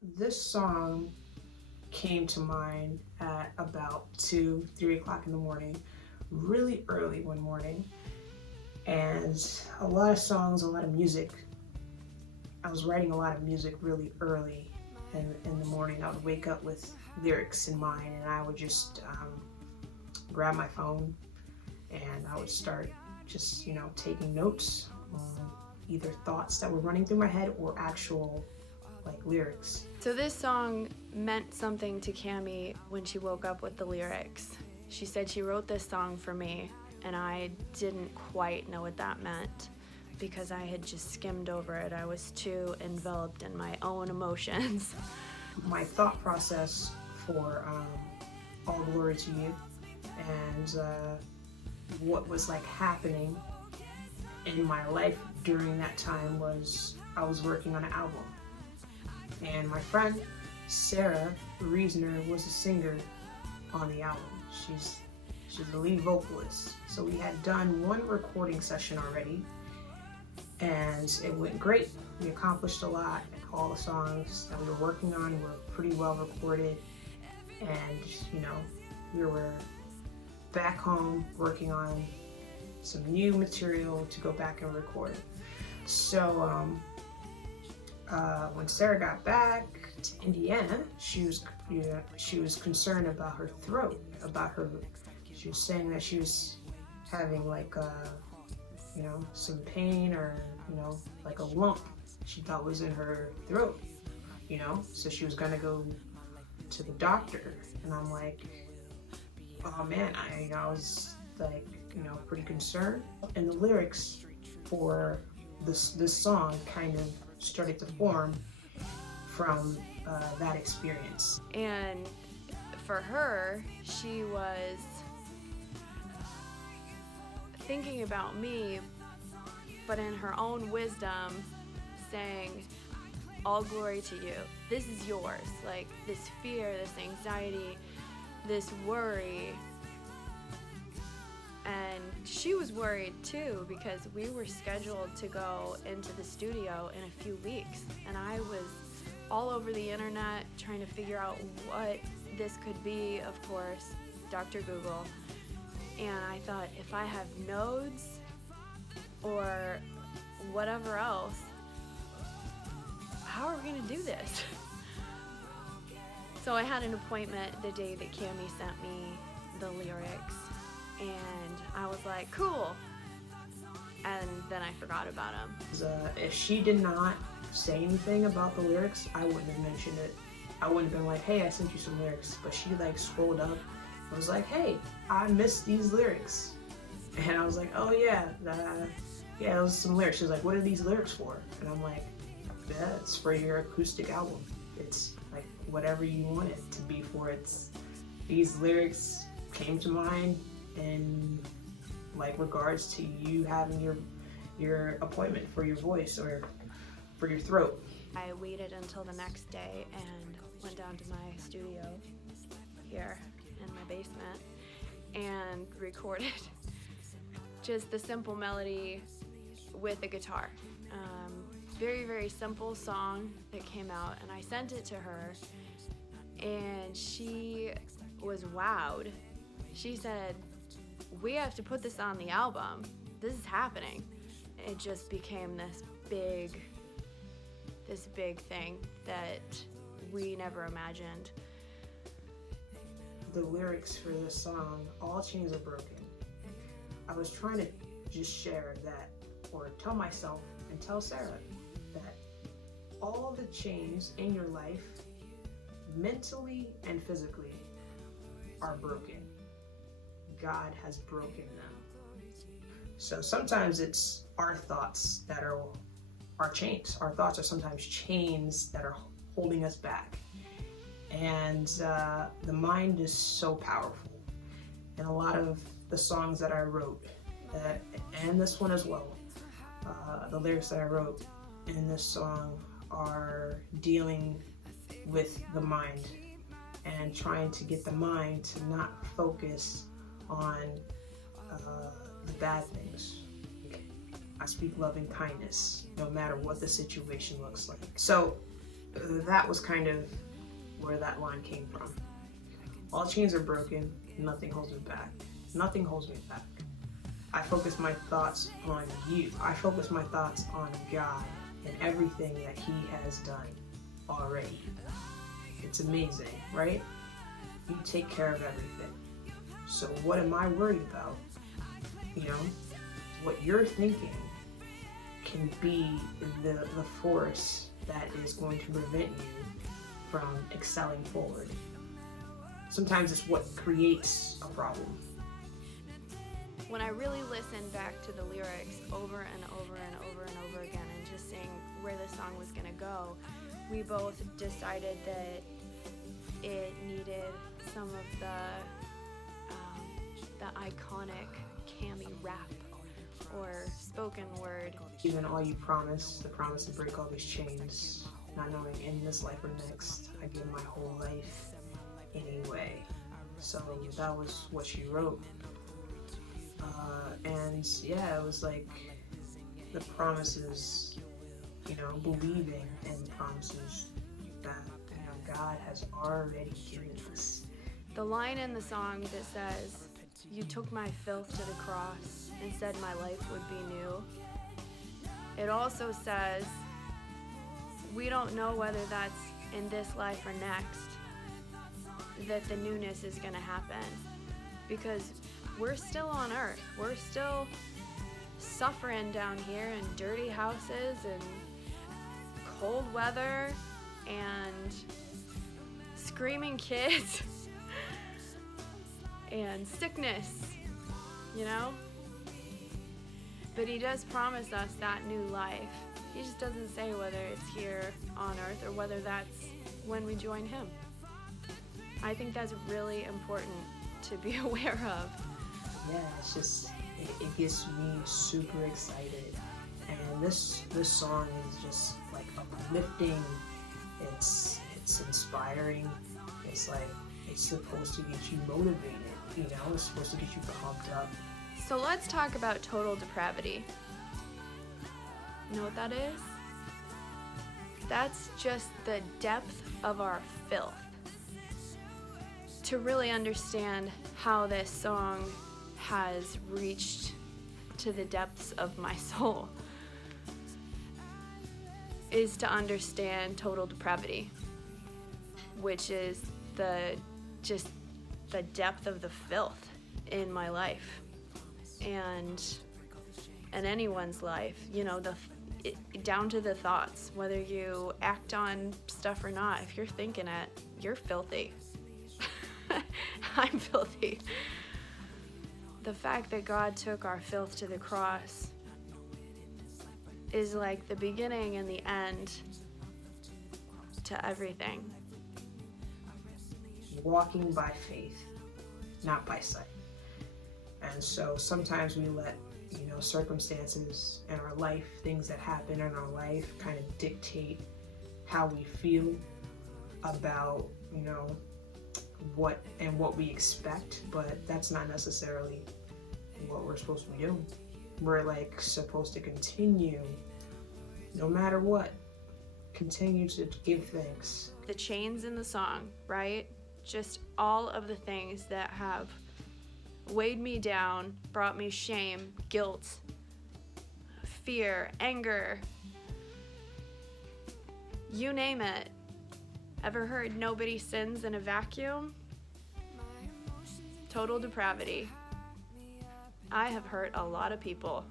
This song came to mind at about 2, 3 o'clock in the morning, really early one morning. And a lot of songs, a lot of music. I was writing a lot of music really early in the morning. I would wake up with lyrics in mind, and I would just grab my phone and I would start just, taking notes on either thoughts that were running through my head or actual lyrics. So this song meant something to Cami when she woke up with the lyrics. She said she wrote this song for me, and I didn't quite know what that meant because I had just skimmed over it. I was too enveloped in my own emotions. My thought process for All Glory to You and what was happening in my life during that time was I was working on an album. And my friend, Sarah Reasner, was a singer on the album. She's the lead vocalist. So we had done one recording session already, and it went great. We accomplished a lot. All the songs that we were working on were pretty well recorded. And, we were back home working on some new material to go back and record. So, when Sarah got back to Indiana, she was concerned about her throat, she was saying that she was having some pain or, a lump she thought was in her throat, so she was gonna go to the doctor. And I'm like, oh man, I was pretty concerned. And the lyrics for this song kind of started to form from that experience. And for her, she was thinking about me, but in her own wisdom, saying, all glory to you. This is yours. This fear, this anxiety, this worry. And she was worried too, because we were scheduled to go into the studio in a few weeks, and I was all over the internet trying to figure out what this could be, of course, Dr. Google. And I thought, if I have nodes or whatever else, how are we gonna do this? So I had an appointment the day that Cami sent me the lyrics, and I was like, cool. And then I forgot about them. If she did not say anything about the lyrics, I wouldn't have mentioned it. I wouldn't have been like, hey, I sent you some lyrics. But she scrolled up and was like, hey, I missed these lyrics. And I was like, oh yeah, those are some lyrics. She was like, what are these lyrics for? And I'm like, yeah, it's for your acoustic album. It's whatever you want it to be for. These lyrics came to mind in regards to you having your appointment for your voice or for your throat. I waited until the next day and went down to my studio here in my basement and recorded just the simple melody with the guitar. Very, very simple song that came out, and I sent it to her, and she was wowed. She said, we have to put this on the album. This is happening. It just became this big thing that we never imagined. The lyrics for this song, all chains are broken. I was trying to just share that, or tell myself and tell Sarah that all the chains in your life, mentally and physically, are broken. God has broken them. So sometimes it's our thoughts that are our chains. Our thoughts are sometimes chains that are holding us back. And the mind is so powerful. And a lot of the songs that I wrote, and this one as well, the lyrics that I wrote in this song are dealing with the mind and trying to get the mind to not focus on the bad things. I speak love and kindness no matter what the situation looks like. So that was kind of where that line came from. All chains are broken, nothing holds me back. Nothing holds me back. I focus my thoughts on you. I focus my thoughts on God and everything that He has done already. It's amazing, right? You take care of everything. So what am I worried about? You know, what you're thinking can be the force that is going to prevent you from excelling forward. Sometimes it's what creates a problem. When I really listened back to the lyrics over and over and over and over again and just seeing where the song was going to go, we both decided that it needed some of the iconic Cami rap or spoken word. Even all you promise, the promise to break all these chains, not knowing in this life or next, I give my whole life anyway. So that was what she wrote. And yeah, it was like the promises, you know, believing in the promises that, you know, God has already given us. The line in the song that says, "You took my filth to the cross and said my life would be new." It also says, we don't know whether that's in this life or next, that the newness is going to happen. Because we're still on earth. We're still suffering down here in dirty houses and cold weather and screaming kids and sickness, you know? But He does promise us that new life. He just doesn't say whether it's here on earth or whether that's when we join Him. I think that's really important to be aware of. Yeah, it's just, it gets me super excited. And this song is just like uplifting. It's inspiring. It's like, it's supposed to get you motivated, you know? It's supposed to get you pumped up. So let's talk about total depravity. You know what that is? That's just the depth of our filth. To really understand how this song has reached to the depths of my soul is to understand total depravity, which is the depth of the filth in my life and anyone's life, you know, down to the thoughts, whether you act on stuff or not. If you're thinking it, you're filthy. I'm filthy. The fact that God took our filth to the cross is like the beginning and the end to everything. Walking by faith, not by sight. And so sometimes we let, you know, circumstances in our life, things that happen in our life kind of dictate how we feel about, you know, what we expect, but that's not necessarily what we're supposed to be doing. We're like supposed to continue, no matter what, continue to give thanks. The chains in the song, right? Just all of the things that have weighed me down, brought me shame, guilt, fear, anger, you name it. Ever heard nobody sins in a vacuum? Total depravity. I have hurt a lot of people.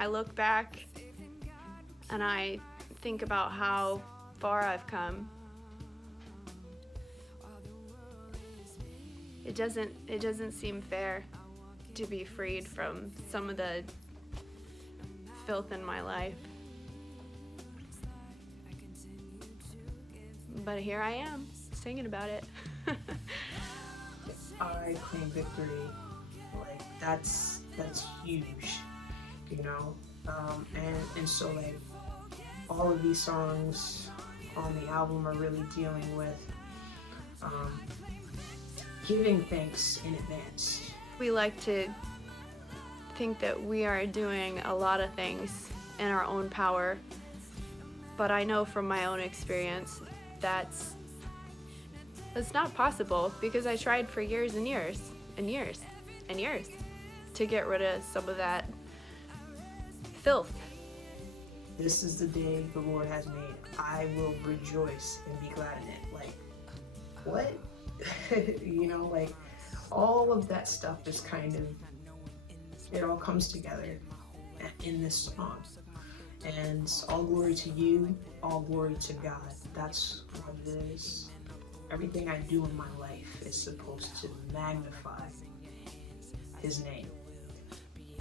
I look back and I think about how far I've come. It doesn't seem fair to be freed from some of the filth in my life. But here I am, singing about it. I claim victory. Like that's huge, you know. And so like all of these songs on the album are really dealing with giving thanks in advance. We like to think that we are doing a lot of things in our own power but I know from my own experience that's not possible, because I tried for years and years and years and years to get rid of some of that filth. This is the day the Lord has made. I will rejoice and be glad in it. Like, what? You know, like, all of that stuff is kind of, it all comes together in this song. And all glory to you, all glory to God. That's what it is. Everything I do in my life is supposed to magnify His name.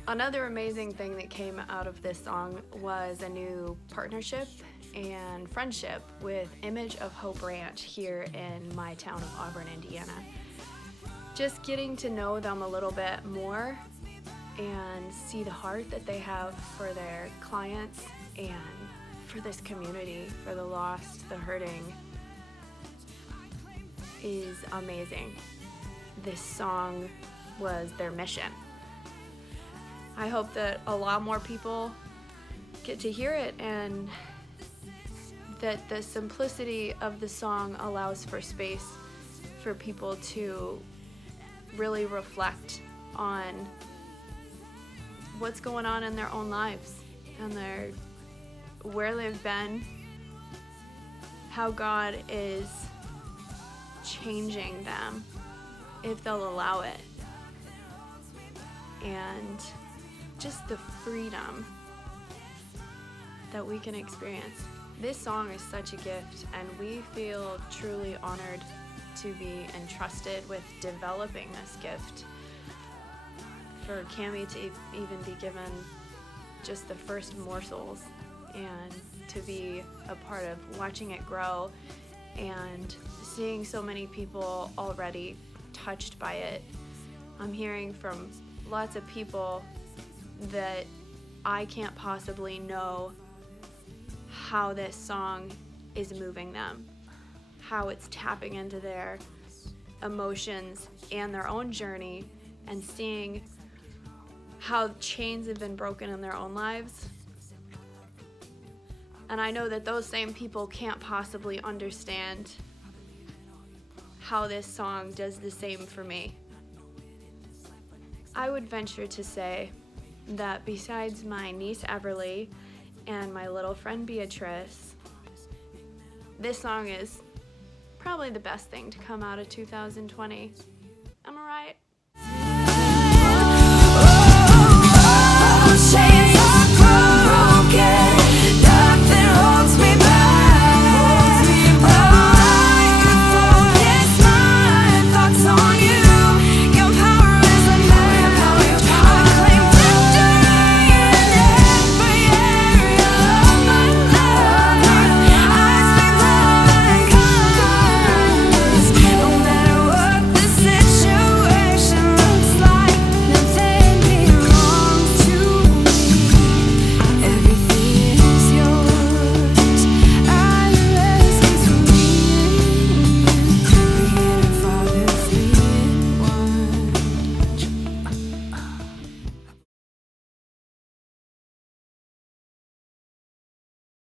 Another amazing thing that came out of this song was a new partnership and friendship with Image of Hope Ranch here in my town of Auburn, Indiana. Just getting to know them a little bit more and see the heart that they have for their clients and for this community, for the lost, the hurting, is amazing. This song was their mission. I hope that a lot more people get to hear it, and that the simplicity of the song allows for space for people to really reflect on what's going on in their own lives and where they've been, how God is changing them if they'll allow it, and just the freedom that we can experience. This song is such a gift, and we feel truly honored to be entrusted with developing this gift. For Cami to even be given just the first morsels, and to be a part of watching it grow and seeing so many people already touched by it. I'm hearing from lots of people that I can't possibly know how this song is moving them, how it's tapping into their emotions and their own journey, and seeing how chains have been broken in their own lives. And I know that those same people can't possibly understand how this song does the same for me. I would venture to say that besides my niece Everly and my little friend Beatrice, this song is probably the best thing to come out of 2020.